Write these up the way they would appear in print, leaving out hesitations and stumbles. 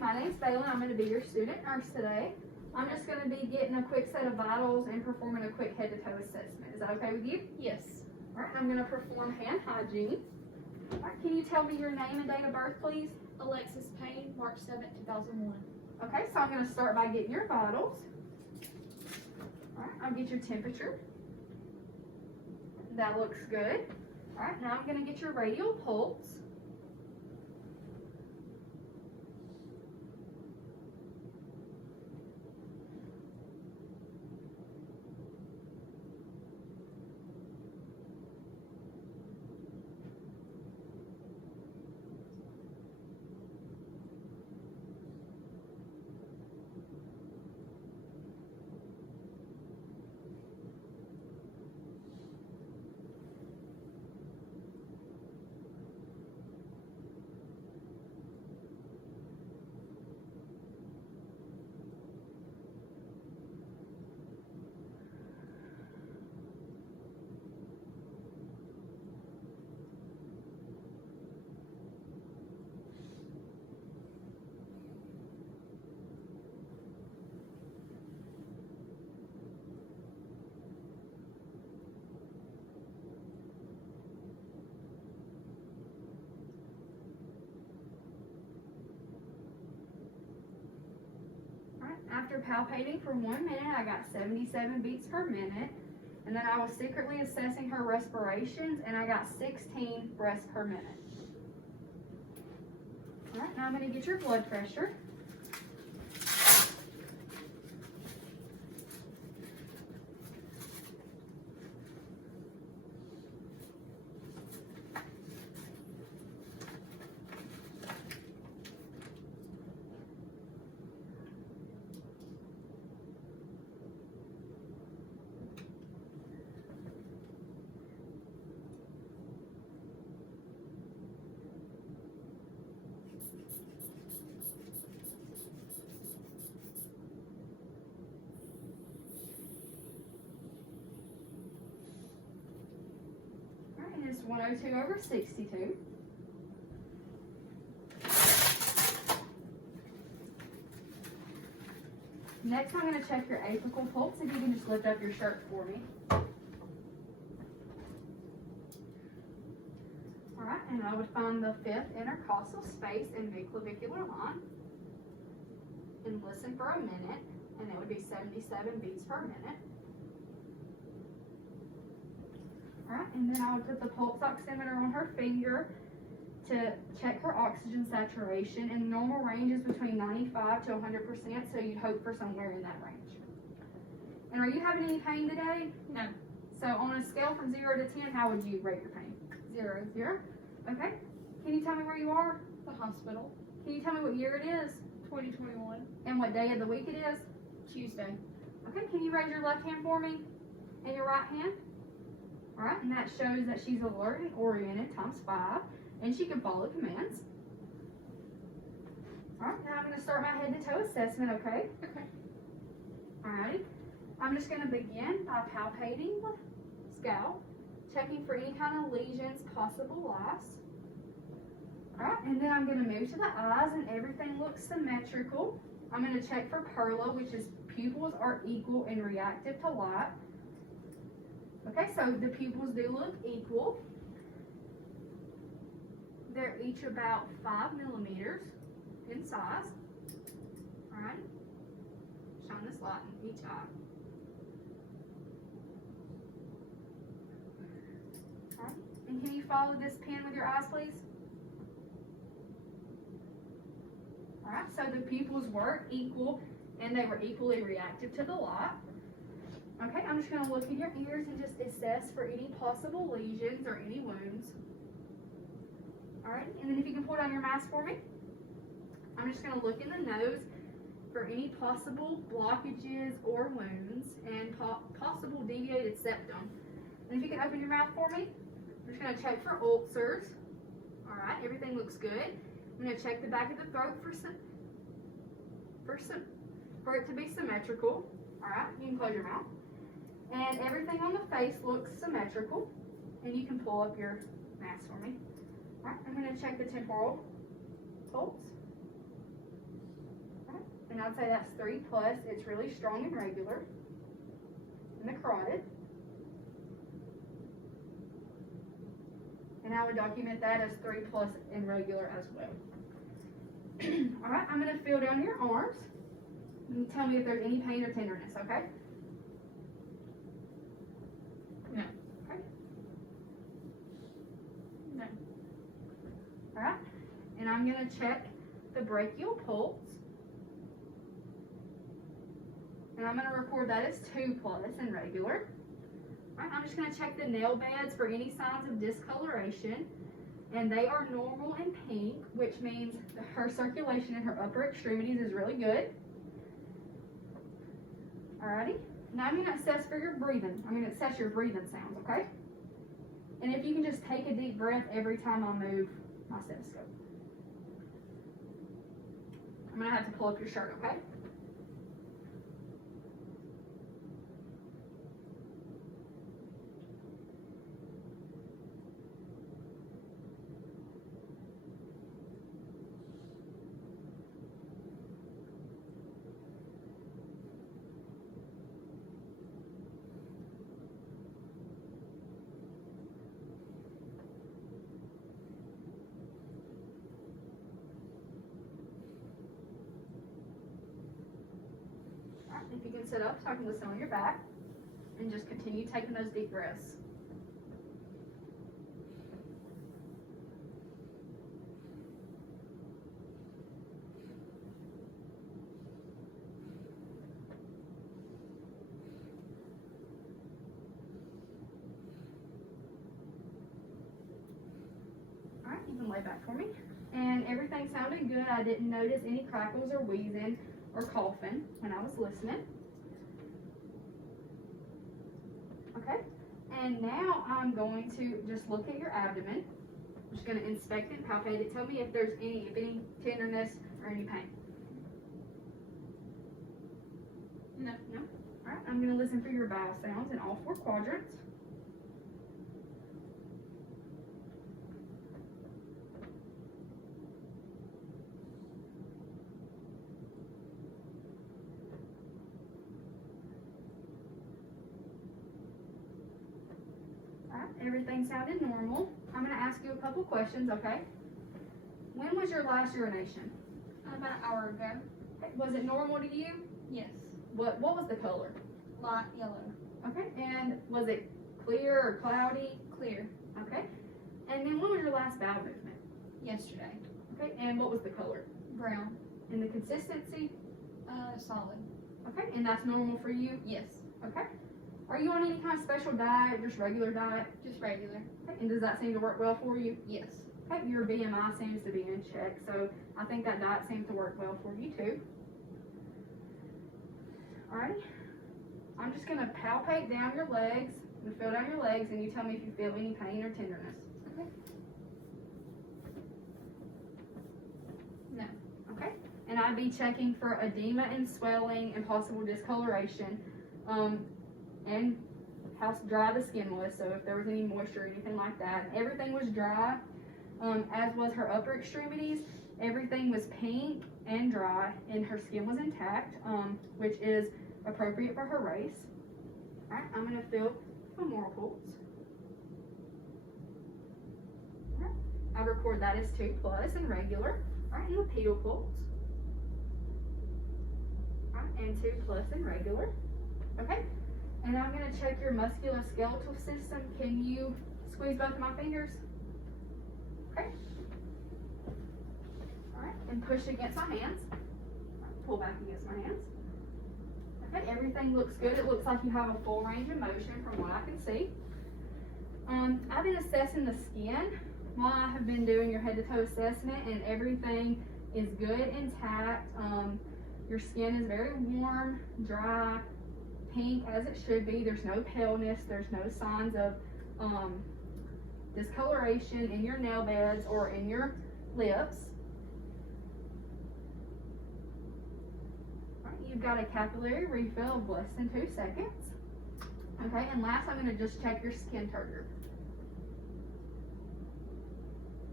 morning. My name's Baylen. I'm going to be your student nurse today. I'm just going to be getting a quick set of vitals and performing a quick head-to-toe assessment. Is that okay with you? Yes. All right, I'm going to perform hand hygiene. All right, can you tell me your name and date of birth, please? Alexis Payne, March 7th, 2001. Okay, so I'm going to start by getting your vitals. All right, I'll get your temperature. That looks good. All right, now I'm going to get your radial pulse. After palpating for 1 minute, I got 77 beats per minute. And then I was secretly assessing her respirations, and I got 16 breaths per minute. All right, now I'm going to get your blood pressure. And it's 102/62. Next, I'm going to check your apical pulse. If you can just lift up your shirt for me. Alright, and I would find the 5th intercostal space and midclavicular line. And listen for a minute, and it would be 77 beats per minute. Alright, and then I would put the pulse oximeter on her finger to check her oxygen saturation, and the normal range is between 95 to 100%, so you'd hope for somewhere in that range. And are you having any pain today? No. So on a scale from 0 to 10, how would you rate your pain? 0. 0? Okay. Can you tell me where you are? The hospital. Can you tell me what year it is? 2021. And what day of the week it is? Tuesday. Okay, can you raise your left hand for me? And your right hand? Alright, and that shows that she's alert and oriented ×5, and she can follow commands. Alright, now I'm going to start my head-to-toe assessment, okay? Okay. Alrighty. I'm just going to begin by palpating the scalp, checking for any kind of lesions, possible lice. Alright, and then I'm going to move to the eyes, and everything looks symmetrical. I'm going to check for perla, which is pupils are equal and reactive to light. Okay, so the pupils do look equal. They're each about 5 millimeters in size. Alright, shine this light in each eye. Alright, and can you follow this pen with your eyes, please? Alright, so the pupils were equal and they were equally reactive to the light. Okay, I'm just going to look in your ears and just assess for any possible lesions or any wounds. Alright, and then if you can pull down your mask for me. I'm just going to look in the nose for any possible blockages or wounds and possible deviated septum. And if you can open your mouth for me, I'm just going to check for ulcers. Alright, everything looks good. I'm going to check the back of the throat for it to be symmetrical. Alright, you can close your mouth. And everything on the face looks symmetrical. And you can pull up your mask for me. Alright, I'm going to check the temporal pulse. and I'd say that's 3 plus. It's really strong and regular. And the carotid. And I would document that as 3 plus and regular as well. Alright, I'm going to feel down your arms. And tell me if there's any pain or tenderness, okay? No. Okay. No. Alright, and I'm going to check the brachial pulse. And I'm going to record that as 2 plus and regular. Alright, I'm just going to check the nail beds for any signs of discoloration. And they are normal and pink, which means her circulation in her upper extremities is really good. Alrighty, now I'm going to assess for your breathing. I'm going to assess your breathing sounds, okay? And if you can just take a deep breath every time I move my stethoscope. I'm going to have to pull up your shirt, okay? If you can sit up so I can listen on your back and just continue taking those deep breaths. Alright, you can lay back for me. And everything sounded good. I didn't notice any crackles or wheezing or coughing when I was listening. Okay, and now I'm going to just look at your abdomen. I'm just going to inspect it, palpate it. Tell me if there's any tenderness or any pain. No. No? Alright, I'm going to listen for your bowel sounds in all 4 quadrants. Everything sounded normal. I'm going to ask you a couple questions, okay? When was your last urination? About an hour ago. Was it normal to you? Yes. What was the color? Light yellow. Okay, and was it clear or cloudy? Clear. Okay, and then when was your last bowel movement? Yesterday. Okay, and what was the color? Brown. And the consistency? Solid. Okay, and that's normal for you? Yes. Okay. Are you on any kind of special diet, just regular diet? Just regular. Okay, and does that seem to work well for you? Yes. Okay, your BMI seems to be in check, so I think that diet seems to work well for you too. Alrighty, I'm just going to palpate down your legs, and feel down your legs, and you tell me if you feel any pain or tenderness. Okay. No. Okay, and I'd be checking for edema and swelling and possible discoloration, and how dry the skin was, so if there was any moisture or anything like that. And everything was dry, as was her upper extremities. Everything was pink and dry, and her skin was intact, which is appropriate for her race. Alright, I'm going to feel femoral pulse. Alright, I record that as 2 plus and regular. Alright, and the pedal pulse. Alright, and 2 plus and regular. Okay, and I'm going to check your musculoskeletal system. Can you squeeze both of my fingers? Okay. Alright, and push against my hands. Pull back against my hands. Okay, everything looks good. It looks like you have a full range of motion from what I can see. I've been assessing the skin while I have been doing your head to toe assessment, and everything is good, intact. Your skin is very warm, dry, pink as it should be. There's no paleness. There's no signs of discoloration in your nail beds or in your lips. You've got a capillary refill of less than 2 seconds. Okay, and last I'm going to just check your skin turgor.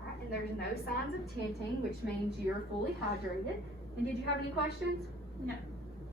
Alright, and there's no signs of tinting, which means you're fully hydrated. And did you have any questions? No.